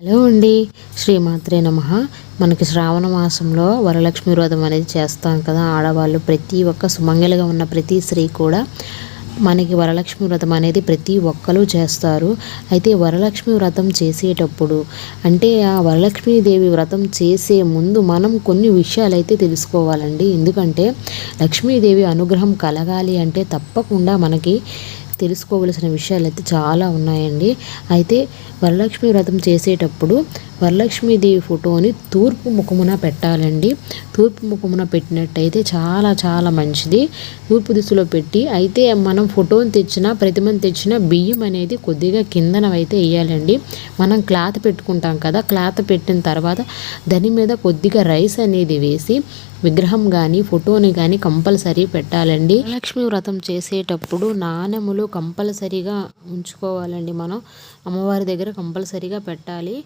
Hello అండి, శ్రీమాత్రే నమః. మనకి శ్రావణ మాసంలో వరలక్ష్మి వ్రతం అనేది చేస్తాం కదా. ఆడవాళ్ళు ప్రతి ఒక్క సుమంగలిగా ఉన్న ప్రతి స్త్రీ కూడా మనకి వరలక్ష్మి వ్రతం అనేది ప్రతి ఒక్కరు చేస్తారు. అయితే వరలక్ష్మి వ్రతం చేసేటప్పుడు అంటే ఆ వరలక్ష్మీదేవి వ్రతం చేసే ముందు మనం కొన్ని విషయాలు అయితే తెలుసుకోవాలండి. ఎందుకంటే లక్ష్మీదేవి అనుగ్రహం కలగాలి అంటే తప్పకుండా మనకి తెలుసుకోవలసిన విషయాలు అయితే చాలా ఉన్నాయండి. అయితే వరలక్ష్మి వ్రతం చేసేటప్పుడు వరలక్ష్మీదేవి ఫోటోని తూర్పు ముఖమున పెట్టాలండి. తూర్పు ముఖమున పెట్టినట్టయితే చాలా చాలా మంచిది. తూర్పు దిశలో పెట్టి అయితే మనం ఫోటోని తెచ్చినా ప్రతిమను తెచ్చినా బియ్యం అనేది కొద్దిగా కిందన అయితే వేయాలండి. మనం క్లాత్ పెట్టుకుంటాం కదా, క్లాత్ పెట్టిన తర్వాత దాని మీద కొద్దిగా రైస్ అనేది వేసి విగ్రహం కానీ ఫోటోని కానీ కంపల్సరీ పెట్టాలండి. వరలక్ష్మి వ్రతం చేసేటప్పుడు నాణెములు కంపల్సరీగా ఉంచుకోవాలండి. మనం అమ్మవారి దగ్గర కంపల్సరీగా పెట్టాలి.